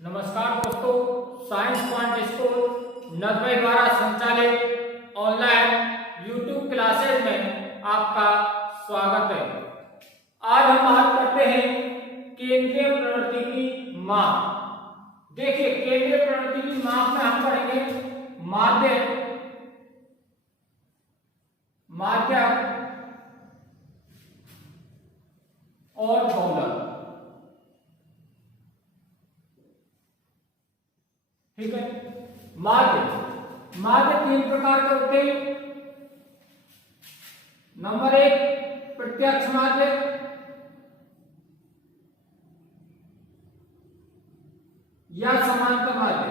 नमस्कार दोस्तों, science point school नदवाई द्वारा संचालित ऑनलाइन यूट्यूब क्लासेज में आपका स्वागत है। आज हम बात करते हैं केंद्रीय प्रवृत्ति की माप। देखिए, केंद्रीय प्रवृत्ति की माप में हम पढ़ेंगे माध्यक और बहुलक। ठीक है। माध्य तीन प्रकार के होते हैं। नंबर एक, प्रत्यक्ष माध्य, या समांतर माध्य।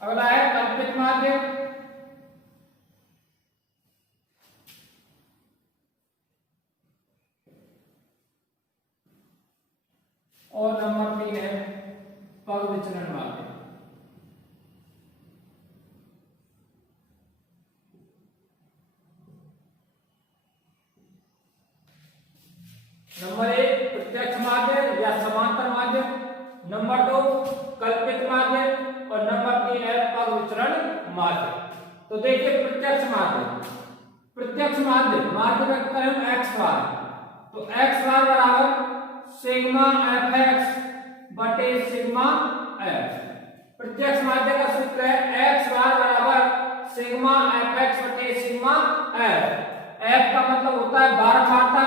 अगला है कल्पित माध्य, और नंबर 3 है पग विचलन माध्य। नंबर 1 प्रत्यक्ष माध्य या समांतर माध्य, नंबर 2 कल्पित माध्य, और नंबर 3 है पग विचलन माध्य। तो देखिए, प्रत्यक्ष माध्य का है x बार। तो x बार बराबर सिग्मा fx बटे सिग्मा f। प्रत्यक्ष माध्य का सूत्र है x बार बराबर सिग्मा fx बटे सिग्मा f। f का मतलब होता है बारंबारता,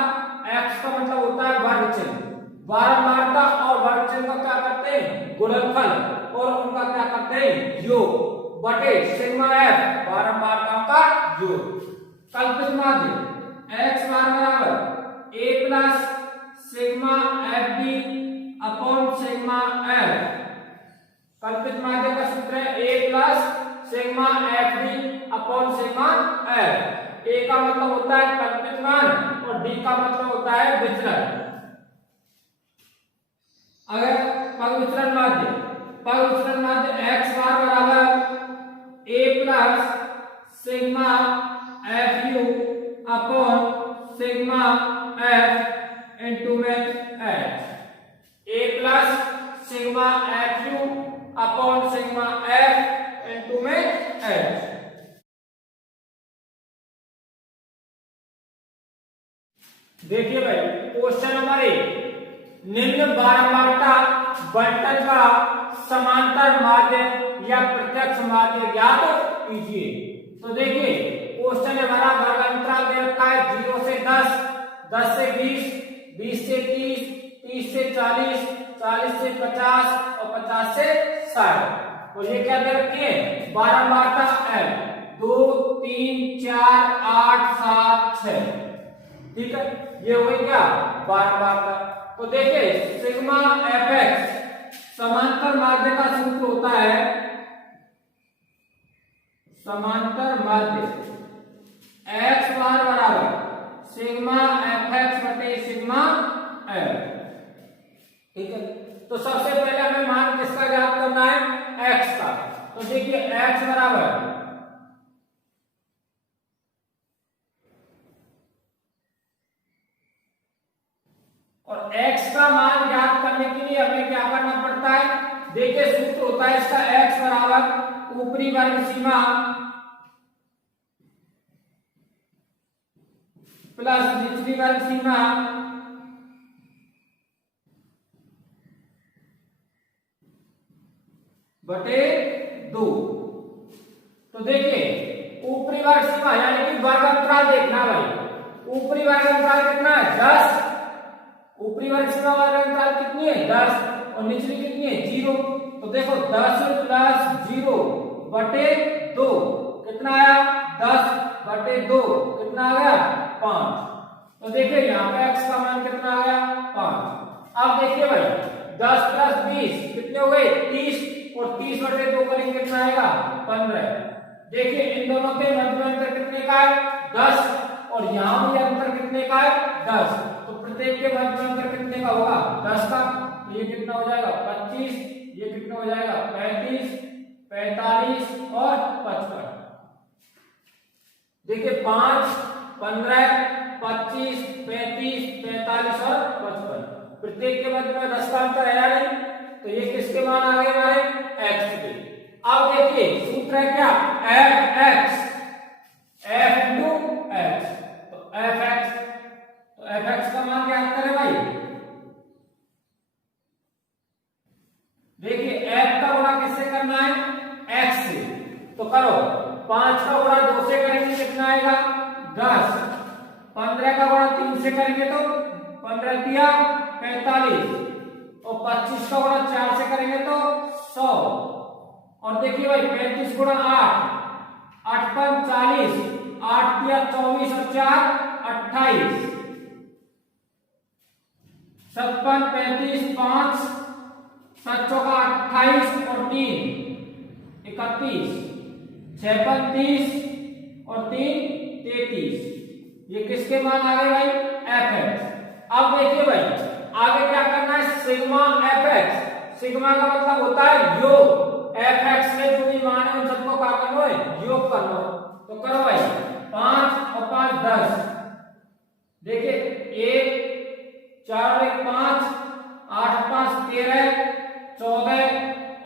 x का मतलब होता है वर्ग चिन्ह। बारंबारता और वर्ग चिन्ह का क्या करते हैं? गुणनफल, और उनका क्या करते हैं? योग बटे सिग्मा f, बारंबारताओं का योग। कल्पित माध्य x बार बराबर a plus sigma F B upon sigma F. कल्पित माध्य का सूत्र है a plus sigma F B upon sigma F. a का मतलब होता है कल्पित मान और d का मतलब होता है विचलन। अगर पग विचलन माध्य x बार बराबर a plus sigma F you upon sigma F into में h। a plus sigma F you upon sigma F into में h। देखिए भाई, क्वेश्चन नंबर 1, निम्न बारंबारता बंटन का समांतर माध्य या प्रत्यक्ष माध्य ज्ञात कीजिए। तो देखिए, क्वेश्चन हमारा वर्ग अंतराल दे रखा है 0 से 10, 10 से 20, 20 से 30, 30 से 40, 40 से 50 और 50 से 60। और ये क्या दे रखी है? बारंबारता L 2, 3, 4, 8, 7, 6। ठीक है, ये हो गई क्या? बारंबारता। तो देखिए, सिग्मा fx समांतर माध्य का सूत्र होता है, समांतर माध्य x बार बराबर सिग्मा fx बटे सिग्मा f। ठीक है, तो सबसे पहले हमें मान किसका ज्ञात करना है? x का। तो देखिए, x बराबर और x का मान ज्ञात करने के लिए हमें क्या करना पड़ता है? देखिए, सूत्र होता है इसका x बराबर ऊपरी वर्ग सीमा प्लस निचली वर्ग सीमा बटे 2। तो देखिए, ऊपरी वर्ग सीमा यानी कि वर्ग अंतराल देखना भाई। ऊपरी वर्ग अंतराल कितना है? 10। ऊपरी वर्ग सीमा वर्ग अंतराल कितनी है? 10। और निचली कितनी है? 0। तो देखो, 10 प्लस 0 बटे 2 कितना आया? 10 बटे 2 कितना आ गया? 5। तो देखिए, यहाँ पे x का मान कितना आ गया? 5। अब देखिए भाई, 10 प्लस 20 कितने हो गए? 30, और 30 बटे 2 करेंगे कितना आएगा? 15। देखिए, इन दोनों के मध्य में अंतर कितने का है? 10। और यहाँ भी अंतर कितने का है? 10। तो प्रत्येक के मध्य में अंतर कितने का होगा? 10 का। तो ये कितना हो जाएगा? 25। ये कितना हो जाएगा? 35, 45 और 55। देखिए 5 15, 25, 35, 45 और 55। प्रत्येक के मध्य में 10 का अंतर है या नहीं, तो ये किसके मान आ गए हमारे x के। अब देखिए सूत्र है क्या, f(x) f into x, तो f(x) का मान क्या अंतर है भाई, देखिए f का गुणा किससे करना है, x से, तो करो 5 का गुणा 2 से करेंगे कितना आएगा 10, 15 का गुणा 3 से करेंगे तो 15 तिया 45, और 25 का गुणा 4 से करेंगे तो 100, और देखिए भाई 35 गुणा 8, 8 पर 40, 8 तिया 24 और 4 28, 56, 35, 5 7 का 28 और 3 31, 6 पर 30 और 3 33, ये किसके मान आ गए भाई f(x)। अब देखिए भाई आगे क्या करना है, सिग्मा f(x), सिग्मा का मतलब होता है योग, f(x) में जो भी मान है उन सबको क्या करना है, योग करना है। तो करो भाई 5 और 5 10, देखिए 1 4 और 1 5, 8 5 13, 14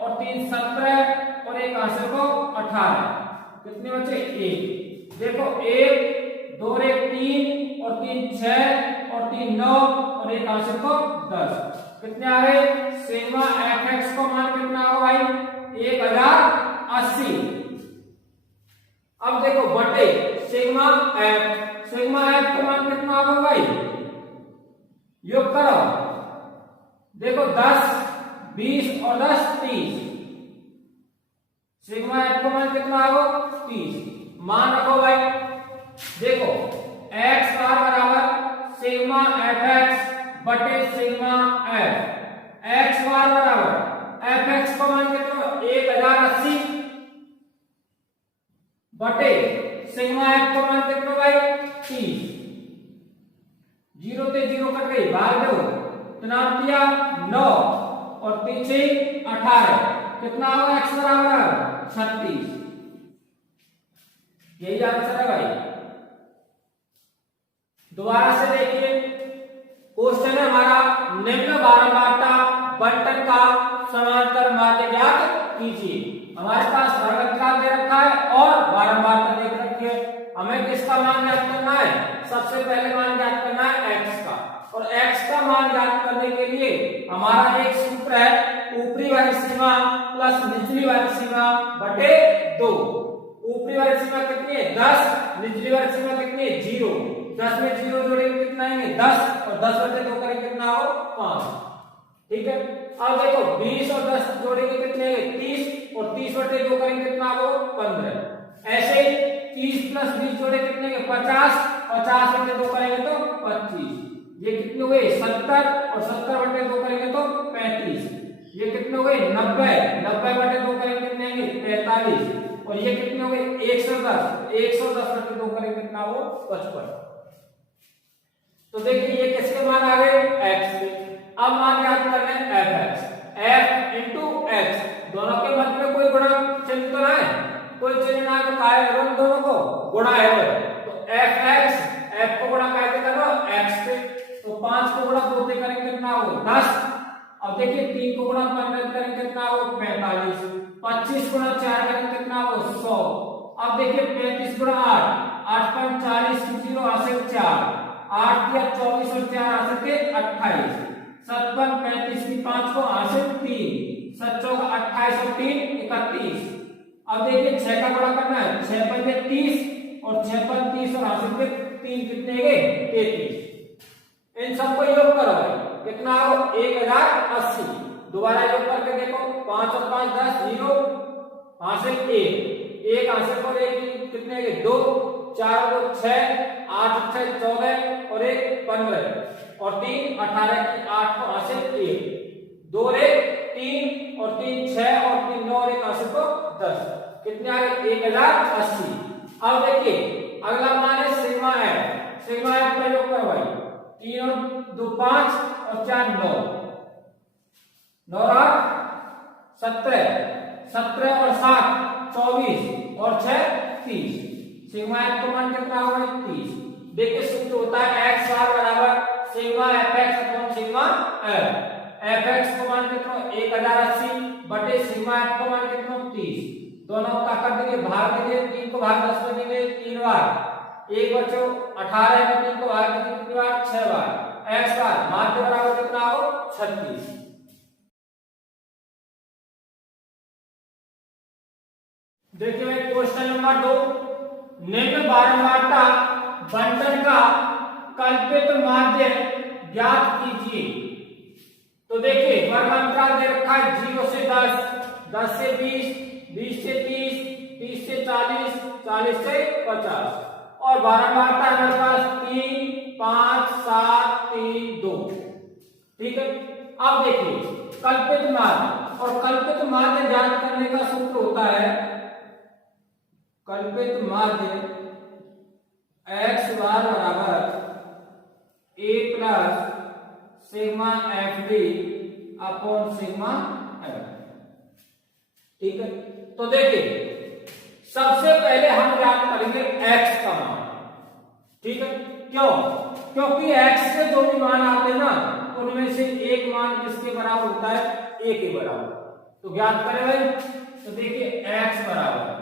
और 3 17 और 1 आंसर को 18, कितने बचे 1, देखो 1 2 और 1 3 और 3 6 और 3 9 और 1 आंसर को 10, कितने आ गए, सिग्मा f(x) को मान कितना होगा भाई 1080। अब देखो बटे सिग्मा f को मान कितना होगा भाई, योग करो, देखो 10 20 और 10 30, सिग्मा f को मान कितना होगा 30, मान रखो भाई, देखो x बार बराबर सिग्मा f(x) बटे सिग्मा f, x बार बराबर f(x) को मान कितना 1080 बटे सिग्मा f को मान कितना भाई 30, 0 से 0 कट गई, भाग दो, कितना दिया 9 और पीछे 18, कितना होगा x बराबर 36, यही आंसर है भाई। दोबारा से देखिए क्वेश्चन है हमारा, निम्न बारंबारता बंटन का समांतर माध्य ज्ञात कीजिए। हमारे पास वर्गक्रम दे रखा है और बारंबारता दे रखी है, हमें किसका मान ज्ञात करना है, सबसे पहले मान ज्ञात करना है x का, और x का मान ज्ञात करने के लिए हमारा एक सूत्र है, ऊपरी वाली सीमा प्लस निचली वाली सीमा बटे 2। ऊपरी वाली सीमा कितनी है 10, निचली वाली सीमा कितनी है 0, 10 में 0 जोड़ेंगे कितना आएंगे 10, और 10 बटे 2 करेंगे कितना हो 5, ठीक है। अब देखो 20 और 10 जोड़ेंगे कितने आएंगे 30, और 30 बटे 2 करेंगे कितना हो 15। ऐसे ही 30 प्लस 20 जोड़े कितने 50, 50 बटे 2 करेंगे तो 25, ये कितने हुए 70, और 70 बटे 2 करेंगे तो 35, ये कितने हुए 90, 90 बटे 2 करेंगे कितने आएंगे 45, और ये कितने हुए 110, 110 बटे 2 करेंगे कितना हो 55। तो देखिए ये किसके मान आ गए x के। अब मान याद करना है f(x), f into x, दोनों के मध्य में कोई गुणा चिन्ह तो ना है, कोई चिन्ह ना है तो काय है दोनों को गुणा है, तो f(x), f को गुणा कैसे करना x से, तो 5 को गुणा 2 से करेंगे कितना हो 10, अब देखिए 3 को गुणा 15 से करेंगे कितना हो 45, 25 गुणा 4 करेंगे कितना हो 100, अब देखिए 35 गुणा 8, 8 पर 40 0 हासिल 4, 8 या 24 और 4 हासिल के 28, 57 35 की 5 को हासिल 3, 7 का 28 और 3 31। अब देखिए 6 का गुणा करना है, 6 पंजे 30 और 6 पर 30 और हासिल के 3 कितने गए 33। इन सबको योग करो भाई, कितना हो 1080। दोबारा योग करके देखो, 5 और 5 10, 0 हासिल 1, 1 हासिल पर 1 कितने गए 2, 4 2 6, 8 6 14 और 1 15 और 3 18 की 8 को हासिल 1, 2 रे 3 और 3 6 और 3 9 और 1 हासिल को 10, कितने आ गए 1080। अब देखिए अगला मान है सिग्मा f, सिग्मा f का योग करो भाई, 3 और 2 5 और 4 9, 9 8 17, 17 और 7 24 और 6 30, सिग्मा f का मान कितना होगा 30। देखिए सूत्र होता है एक्स बार बराबर sigma F x upon sigma F x को मान कितना 1080 बटे सिग्मा एफ को मान कितना 30 दोनों का कर देंगे भाग देंगे 3 को भाग 10 में देंगे 3 बार एक बचो 18 में 3 को भाग देंगे कितनी बार 6 बार एक्स बार माध्य बराबर कितना हो 36। देखिए भाई क्वेश्चन नंबर 2 निम्न बारंबारता बंटन का कल्पित माध्य ज्ञात कीजिए। तो देखिए वर्ग अंतराल दे रखा है 0 से 10, 10 से 20, 20 से 30, 30 से 40, 40 से 50 और बारंबारता हमारे पास 3, 5, 7, 3, 2। ठीक है, अब देखिए कल्पित माध्य और कल्पित माध्य ज्ञात करने का सूत्र होता है कल्पित माध्य x बार बराबर a plus sigma F D upon sigma F. ठीक है, तो देखिए सबसे पहले हम ज्ञात करेंगे x का मान। ठीक है, क्यों? क्योंकि x के जो भी मान आते हैं ना उनमें से एक मान किसके बराबर होता है a के बराबर। तो ज्ञात करें भाई, तो देखिए x बराबर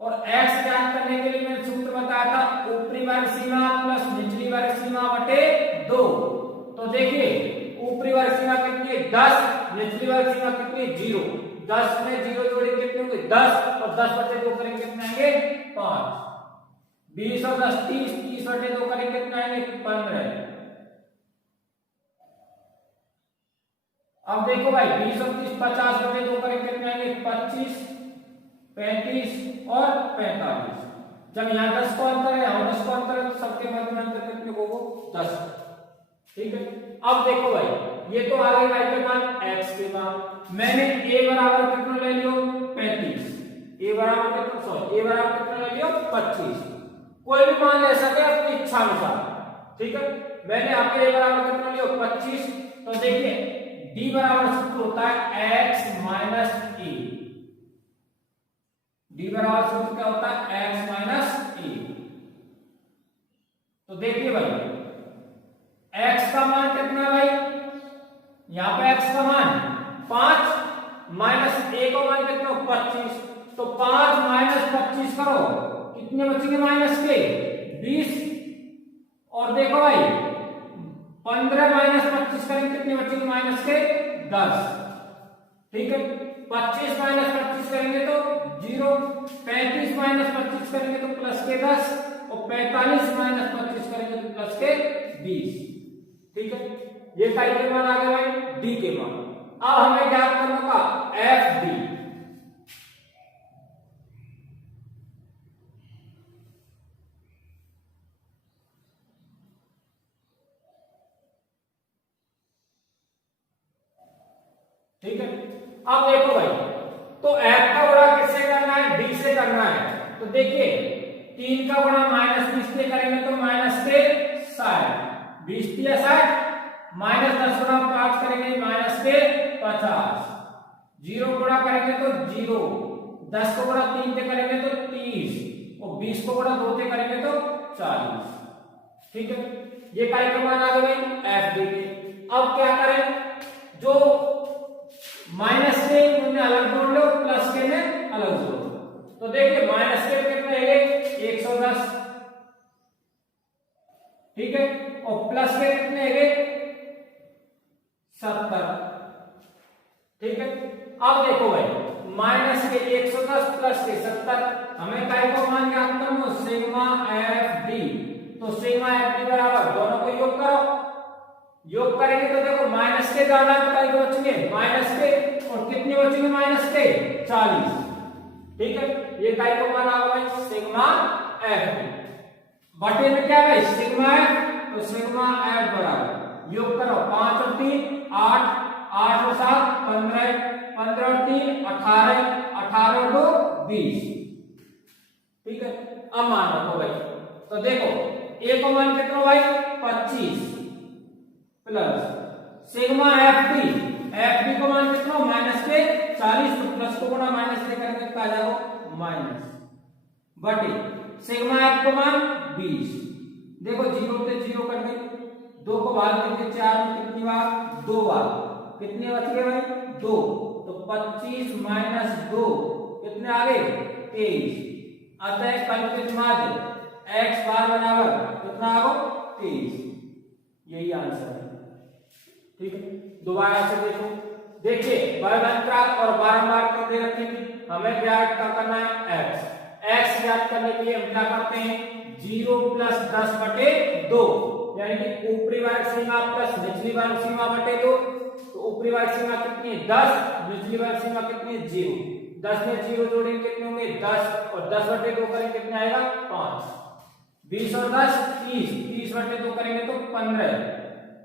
और x ज्ञात करने के लिए मैंने सूत्र बताया था ऊपरी वर्ग सीमा प्लस निचली वर्ग सीमा बटे 2। तो देखिए ऊपरी वर्ग सीमा कितनी है 10, निचली वर्ग सीमा कितनी है 0। 10 में 0 जोड़ेंगे कितने होंगे 10 और 10 बटे 2 करेंगे कितने आएंगे 5। 20 और 10 30, 30 बटे 2 करेंगे कितने आएंगे 15। अब देखो भाई 20 और 30 50 बटे 2 करेंगे कितने आएंगे 25, 35 और 45। जब यहाँ 10 को अंतर है यहाँ 10 को अंतर है तो सबके मध्य में अंतर कितने को 10। ठीक है, अब देखो भाई ये तो आ गए भाई के मान x के मान। मैंने a बराबर कितना ले लियो 35, a बराबर कितना a बराबर कितना ले लियो 25। कोई भी मान ले सके अपनी इच्छा अनुसार। ठीक है, मैंने यहाँ पे a बराबर कितना लियो 25। तो देखिए d बराबर सूत्र होता है x माइनस a। d बराबर सूत्र क्या होता है x माइनस a। तो देखिए भाई x का मान कितना है भाई, यहां पे x का मान 5 माइनस a का मान कितना 25। तो 5 माइनस 25 करो कितने बचेंगे माइनस के 20। और देखो भाई 15 माइनस 25 करेंगे कितने बचेंगे माइनस के 10। ठीक है, 25 माइनस 25 करेंगे तो 0, 35 माइनस 25 करेंगे तो प्लस के 10 और 45 माइनस 25 करेंगे तो प्लस के 20। ठीक है, ये काई के मान आ गए भाई डी के मान। अब हमें ज्ञात करना होगा एफ डी। ठीक है, अब देखो भाई तो f का गुणा किससे करना है d से करना है। तो देखिए 3 का गुणा माइनस 20 से करेंगे तो माइनस के 60, 20 या 60 माइनस 10 गुणा 5 करेंगे माइनस के 50, 0 गुणा करेंगे तो 0, 10 को गुणा 3 से करेंगे तो 30 और 20 को गुणा 2 से करेंगे तो 40। ठीक है, ये काय का मान आ गए एफ डी के। अब क्या करें, जो माइनस के उन्हें अलग जोड़ लो प्लस के में अलग जोड़ लो। तो देखिए माइनस के कितने है 110। ठीक है, और प्लस के कितने है 70। ठीक है, अब देखो भाई माइनस के 110 प्लस के 70 हमें काय को मान ज्ञात करना सिग्मा एफ डी। तो सिग्मा एफ डी बराबर दोनों को योग करो, योग करेंगे तो देखो माइनस के ज्यादा काय को बचेंगे माइनस के और कितने बचेंगे माइनस के 40। ठीक है, ये काय को मान आ गया सिग्मा एफ बटे में क्या है सिग्मा एफ। तो सिग्मा एफ बराबर योग करो 5 और 3 8, 8 और 7 15, 15 और 3 18, 18 और 2 20। ठीक है, अब मान रखो भाई। तो देखो a को मान कितना भाई 25 प्लस सिग्मा एफ डी को मान कितना माइनस के 40। तो प्लस को गुणा माइनस से करेंगे तो आ जाएगा माइनस बटे सिग्मा एफ को मान 20। देखो 0 से 0 कर दे, 2 को भाग देंगे 4 में, कितनी बार 2 बार, कितने बच गए भाई 2, तो 25 माइनस 2 कितने आ गए 23। अतः कल्पित माध्य x बार बराबर कितना आ गया 23। यही आंसर है। ठीक है, दोबारा से देखो, देखिए वर्ग अंतराल और बारंबार कर दे रखी थी, हमें ज्ञात करना है x ज्ञात करने के लिए हम क्या करते हैं 0 प्लस 10 बटे 2, यानी कि ऊपरी वर्ग सीमा प्लस निचली वर्ग सीमा बटे 2। तो ऊपरी वर्ग सीमा कितनी है 10, निचली वर्ग सीमा कितनी है 0। 10 में 0 जोड़ेंगे कितने होंगे 10, और 10 बटे 2 करेंगे कितने आएगा 5। 20 और 10 30, 30 बटे 2 करेंगे तो 15,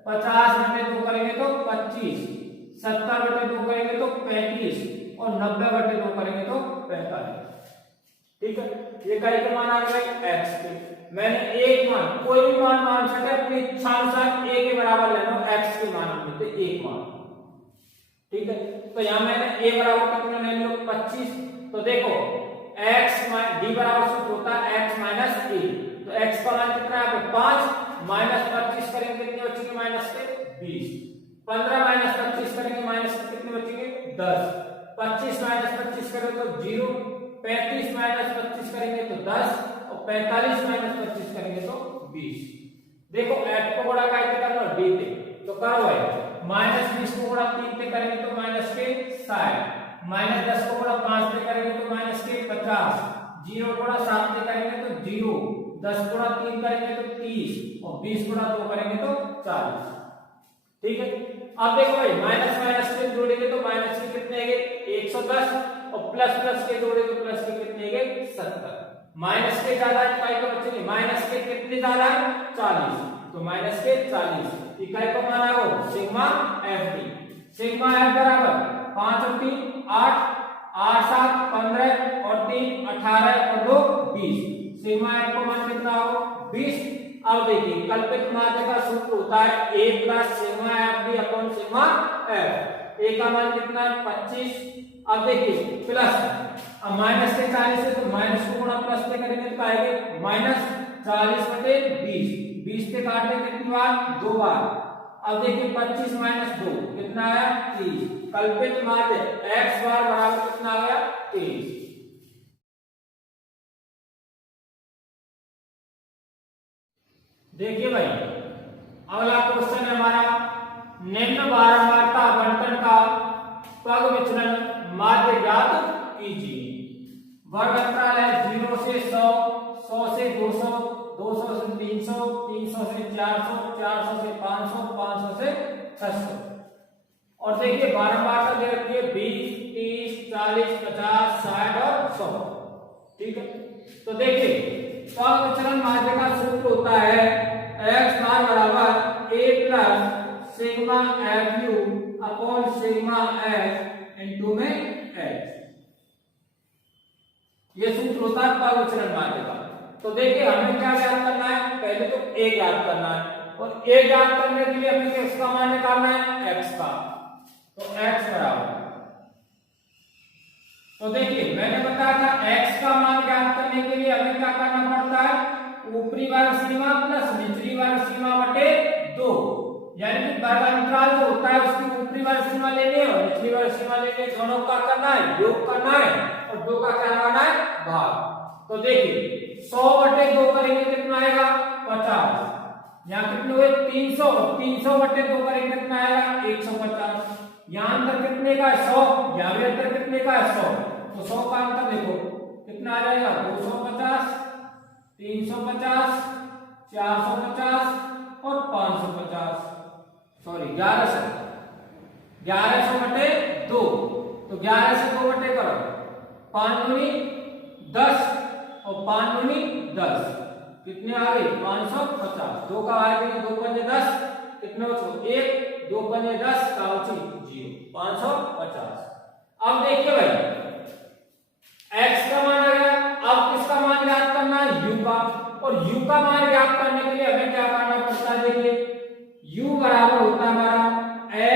50 बटे 2 करेंगे तो 25, 70 बटे 2 करेंगे तो 35, और 90 बटे 2 करेंगे तो 45। ठीक है, ये कई के मान आ गए x के। मैंने एक मान, कोई भी मान मान सके अपनी इच्छा अनुसार a के बराबर लेना, x के मान में तो एक मान। ठीक है, तो यहां मैंने a बराबर कितना ले लिया 25। तो देखो x d बराबर सूत्र होता है x माइनस a, तो x का मान कितना है 5 माइनस 25 करेंगे कितने बचेंगे माइनस के 20। 15 माइनस 25 करेंगे माइनस के कितने बचेंगे 10। 25 माइनस 25 करेंगे तो 0, 35 माइनस 25 करेंगे तो 10, और 45 माइनस 25 करेंगे तो 20। देखो f को गुणा करके करना d पे, तो करो भाई माइनस 20 को गुणा 3 पे करेंगे तो माइनस के 60, माइनस 10 को गुणा 5 पे करेंगे तो माइनस के 50, 0 गुणा 7 पे करेंगे तो 0, 10 गुणा 3 करेंगे तो 30, और 20 गुणा 2 करेंगे तो 40। ठीक है, अब देखो भाई माइनस माइनस के जोड़ेंगे तो माइनस के कितने आएंगे 110, और प्लस प्लस के जोड़े तो प्लस के कितने आएंगे 70। माइनस के ज्यादा इकाई को बचेंगे, माइनस के कितने ज्यादा 40, तो माइनस के 40 इकाई को माना हो sigma F D. Sigma F बराबर 5 और 3 8, 8 7 15, और 3 18, और 2 20। सिग्मा एफ को मान कितना हो 20। अब देखिए कल्पित माध्य का सूत्र होता है a plus sigma F D upon sigma F. a का मान कितना है 25। अब देखिए प्लस, अब माइनस के 40 है तो माइनस को गुणा प्लस पे करेंगे तो आएगा माइनस 40 बटे 20, 20 पे काटेंगे कितनी बार 2 बार। अब देखिए 25 माइनस 2 कितना आया 30। कल्पित माध्य x बार बराबर कितना आ गया 23। देखिए भाई अगला क्वेश्चन है हमारा, निम्न बारंबारता आवंटन का पग विचलन माध्य ज्ञात कीजिए। वर्ग अंतराल है 0 से 100, 100 से 200, 200 से 300, 300 से 400, 400 से 500, 500 से 600। और देखिए बारंबारता दे रखी है 20, 30, 40, 50, 60 और 100। ठीक है, तो देखिए पग विचलन माध्य का सूत्र होता है x बार बराबर a plus sigma F you upon sigma F into में h। ये सूत्र होता है पग विचलन माध्य का। तो देखिए हमें क्या ज्ञात करना है, पहले तो a ज्ञात करना है, और a ज्ञात करने के लिए हमें किसका मान निकालना है x का। तो x बराबर, तो देखिए मैंने बताया था x का मान ज्ञात करने के लिए हमें क्या करना पड़ता है, ऊपरी वर्ग सीमा प्लस निचली वर्ग सीमा बटे 2, यानी कि वर्ग अंतराल जो होता है उसकी ऊपरी वर्ग सीमा लेनी है और निचली वर्ग सीमा लेनी है, दोनों का करना है योग करना है, और 2 का क्या करना है भाग। तो देखिए 100 बटे 2 करेंगे कितना आएगा 50, यहाँ कितने हुए 300, 300 बटे 2 करेंगे कितना आएगा 150। यहाँ अंतर कितने का है 100, यहाँ भी अंतर कितने का है 100, तो 100 का अंतर देखो कितना आ जाएगा 250, 350, 450 और 550, सॉरी 1100, 1100 बटे 2, तो 11 से 2 बटे करो, 5 दूनी 10 और 5 दूनी 10, कितने आ गए 550। 2 का आ गया 2 पंजे 10, कितने बचे 1, 2 पंजे 10 का बचे 0, 550। अब देखिए भाई x का मान आ गया, अब किसका मान ज्ञात करना है u का, और u का मान ज्ञात करने के लिए हमें क्या करना पड़ता है, देखिए u बराबर होता है हमारा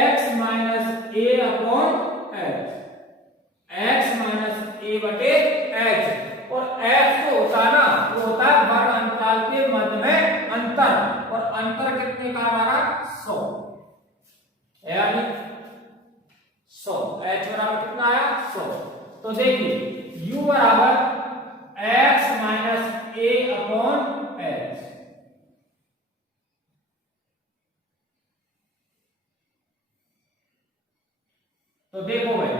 x minus a upon h, x minus a बटे h, और x जो होता है ना वो तो देखिए u बराबर x माइनस ए अपॉन एक्स। तो देखो भाई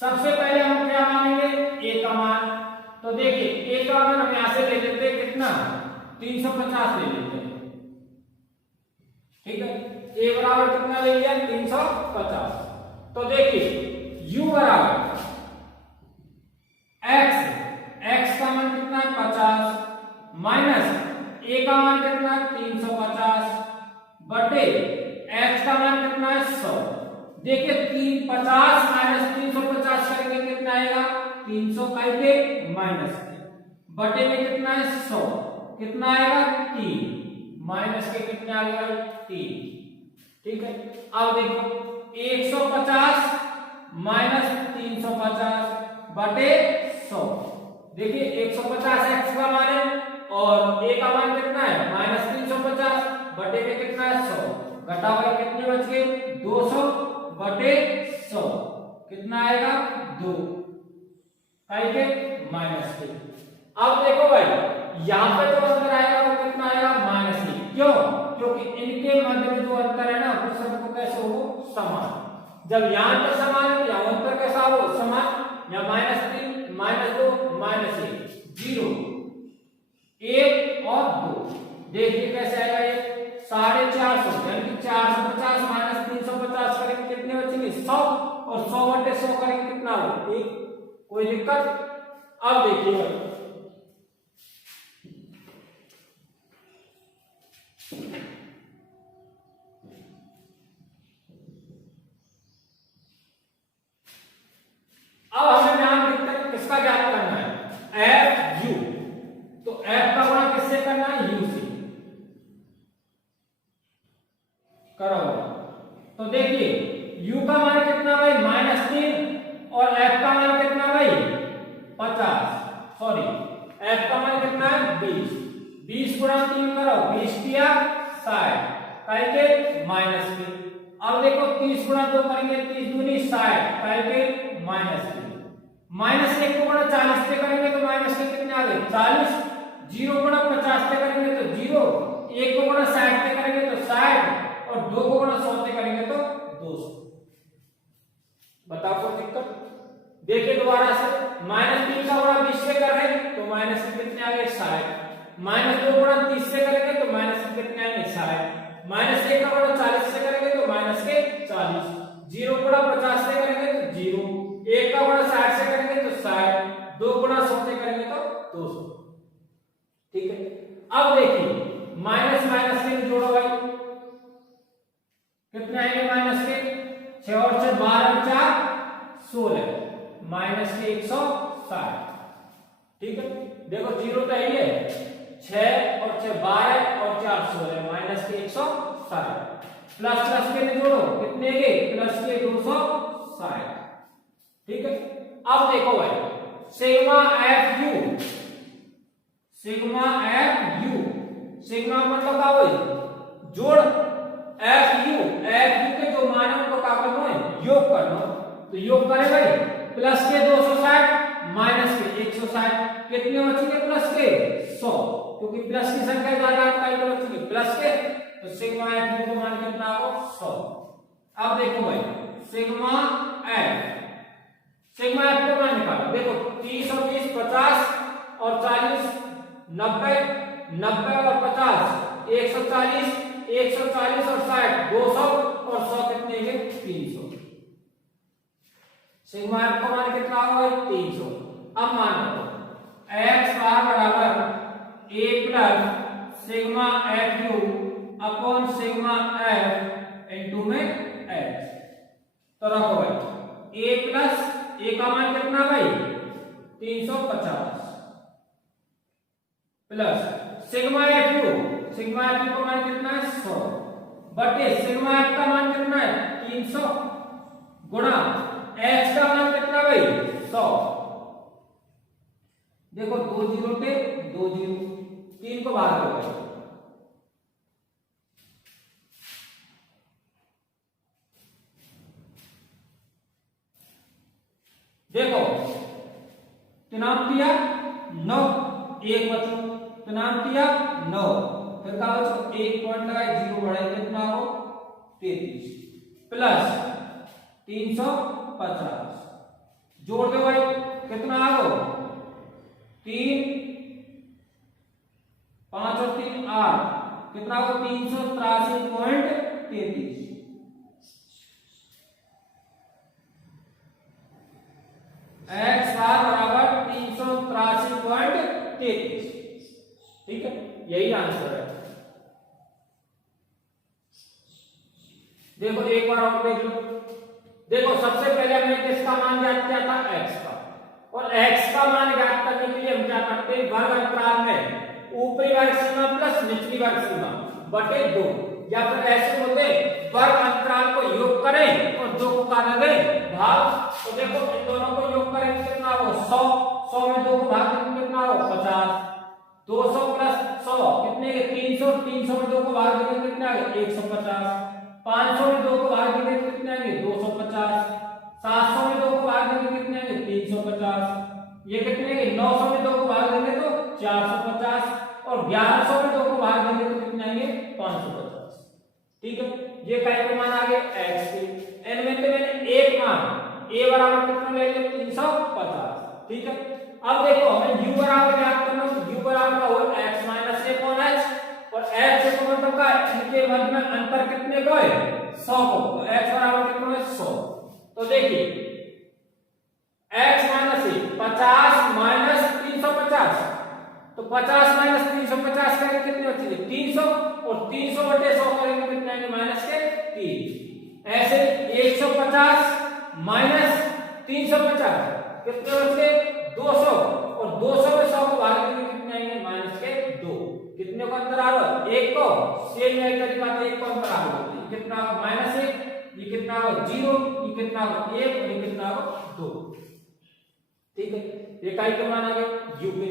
सबसे पहले हम क्या मानेंगे ए का मान। तो देखिए ए का मान हम यहां से ले लेते हैं कितना 350 ले लेते हैं। ठीक है ए बराबर कितना ले लिया 350। तो देखिए u बराबर x का मान कितना है 50 माइनस ए का मान कितना है 350 बटे x का मान कितना है 100। देखिए 350 माइनस 350 करेंगे कितना आएगा 300 के माइनस बटे में कितना है 100 कितना आएगा 3 माइनस के कितना आएगा 3। ठीक है अब देखो 150 माइनस 350 बटे 100। देखिए 150 x का मान है और a का मान कितना है माइनस 350 बटे में कितना है 100 घटा हुआ कितने बच गए 200 बटे 100 कितना आएगा 2 के माइनस के। अब देखो भाई यहाँ पे जो अंतर आएगा वो कितना आएगा माइनस के। क्यों? क्योंकि इनके मध्य में जो अंतर है ना वो सबको कैसे हो समान। जब यहाँ अंतर समान है तो यहाँ अंतर कैसा हो समान। यहाँ -3 -2 -1 0 1 और 2। देखिए कैसे आएगा ये 450 यानी कि 450 माइनस 350 करेंगे कितने बचेंगे 100 और 100 बटे 100 करेंगे कितना हो 1। कोई दिक्कत? अब देखिए अब हमें नाम किसका ज्ञात करना है एफ यू। तो एफ का गुणा किससे करना है यू से करो। तो देखिए u का मान कितना भाई -3 और f का मान कितना भाई 50 सॉरी f का मान कितना है 20। 20 गुणा 3 करो 20 किया 60 करके माइनस के। अब देखो 30 गुणा 2 करेंगे 30 दूनी 60 करके माइनस के। माइनस 1 को गुणा 40 से करेंगे तो माइनस के कितने आ गए 40। 0 गुणा 50 से करेंगे तो 0। 1 को गुणा 60 से करेंगे तो 60 और 2 को गुणा 100 से करेंगे तो 200। बताओ कोई दिक्कत? देखिए दोबारा से -3 का गुणा 20 से कर रहे हैं तो माइनस के कितने आ गए 60। -2 गुणा 30 से करेंगे तो माइनस के कितने आएंगे 60। -1 का गुणा 40 से करेंगे तो माइनस के 40। 0 गुणा 50 से करेंगे तो 0। 1 का गुणा 60 से करेंगे तो 60। 2 गुणा 100 से करेंगे तो 200। ठीक है अब देखिए माइनस माइनस के जोड़ो भाई कितने आएंगे माइनस के 6 और 6 12 और 4 16 माइनस के 160। ठीक है देखो 0 तो है 6 और 6 12 और 4 16 माइनस के 160 प्लस प्लस के जोड़ो कितने के प्लस के 260। ठीक है अब देखो भाई सिग्मा एफ यू सिग्मा मतलब क्या भाई जोड़ एफ यू के जो मान है उनको क्या करना है योग करना। तो योग करें भाई प्लस के 260 माइनस के 160 कितने बचेंगे प्लस के 100 क्योंकि प्लस की संख्या ज्यादा है बचेंगे प्लस के। तो सिग्मा एफ यू का मान कितना होगा 100। अब देखो भाई सिग्मा एफ का मान निकालो। देखो 30 और 20 50 और 40 90 90 और 50 140 140 और 60 200 और 100 कितने हैं 300। सिग्मा एफ का मान कितना होगा 300। अब मान लो x बार बराबर a plus sigma F you upon sigma F into में x। तो रखो भाई a प्लस a का मान कितना भाई 350 प्लस सिग्मा एफ यू का मान कितना है 100 बटे सिग्मा एफ का मान कितना है 300 गुणा x का मान कितना भाई 100। देखो 2 0 पे 2 0 3 को बाहर करो देखो तिनामतिया 9 एक बचो, तिनामतिया 9 फिर का बचो 1 पॉइंट लगाए 0 बढ़ाए कितना हो 33 प्लस 350 जोड़ दो भाई कितना आ गो 3 5 और 3 8 कितना हो 383.33 एक्स बार बराबर 383.33। ठीक है यही आंसर है। देखो एक बार और देख लो। देखो सबसे पहले हमने किसका मान ज्ञात किया था एक्स का, और एक्स का मान ज्ञात करने के लिए हम क्या करते हैं वर्ग अंतराल में ऊपरी वर्ग सीमा प्लस निचली वर्ग सीमा बटे 2, या फिर ऐसे बोलते वर्ग अंतराल को योग करें और 2 को काटा दें भाग। तो देखो इन दोनों को योग करेंगे कितना हो 100, 100 में 2 को भाग देंगे कितना हो 50, 200 प्लस 100 कितने के 300, 300 में 2 को भाग देंगे कितना है 150, 500 में 2 को भाग देंगे तो कितने आएंगे 250, 700 में 2 को भाग देंगे कितने आएंगे 350, ये कितने के 900 में 2 को भाग देंगे तो 450, और 1100 में 2 को भाग देंगे तो कितने आएंगे 550। ठीक है ये का एक मान आ गए x के। n में तो मैंने एक मान a बराबर कितना ले लिया 350। ठीक है अब देखो हमें u बराबर ज्ञात करना है, तो u बराबर का होगा x - a upon h, और x से तो मतलब का इनके मध्य में अंतर कितने को है 100 को, तो x बराबर कितना है 100। तो देखिए x - a 50 - 350, तो 50 - 350 करेंगे कितने बचेंगे 300, और 300 बटे 100 करेंगे कितने आएंगे माइनस के 3। ऐसे 150 माइनस 350 कितने बचे 200, और 200 में 100 को भाग देंगे कितने आएंगे माइनस के 2। कितने को अंतर आ रहा है 1 को सेम यही तरीका से 1 को अंतर आ रहा है कितना -1, ये कितना हो 0, ये कितना हो 1, और ये कितना हो 2। ठीक है ये का मान आ गया u पे।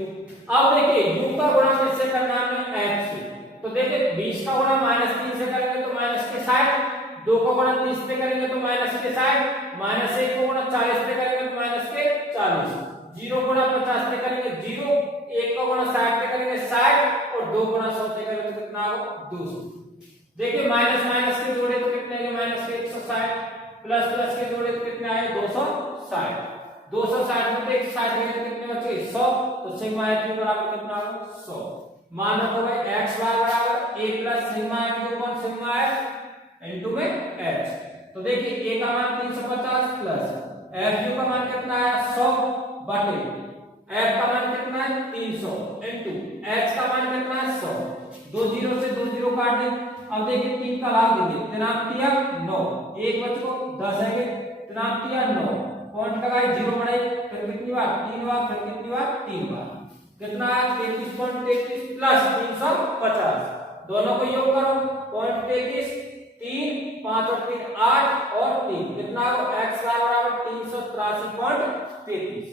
अब देखिए u का गुणा किससे करना है h से, तो देखिए 20 का गुणा -3 से करेंगे तो माइनस के 60, 2 का गुणा 30 से करेंगे तो माइनस के 60, -1 को गुणा 40 से करेंगे तो माइनस के 40, 0 गुणा 50 से करेंगे 0, 1 का गुणा 60 से करेंगे 60, और 2 गुणा 100 से करेंगे तो कितना हो 200। देखिए माइनस माइनस के जोड़े तो कितने आएंगे माइनस के 160, प्लस प्लस के जोड़े तो कितने आए 260, 260 में 160 में कितने बचे 100, तो सिग्मा h बराबर कितना हो 100। मानो तो भाई x बार बराबर a प्लस सिग्मा h ऊपर सिग्मा h इनटू में h। तो देखिए a का मान 350 प्लस f का मान कितना है 100 बटे f का मान कितना है 300 इनटू h का मान कितना है 100, 2 0 से 2 0 काट दें। अब देखिए 3 का भाग देंगे 3 9, 1 बचो 10 है, 3 9 पॉइंट लगाए 0 बढ़ाए फिर कितनी बार 3 बार, फिर कितनी बार 3 बार, कितना है 33.33 प्लस 350, दोनों को योग करो 0.33, 3 5 और 3 8 और 3 कितना हो x बराबर 383.33।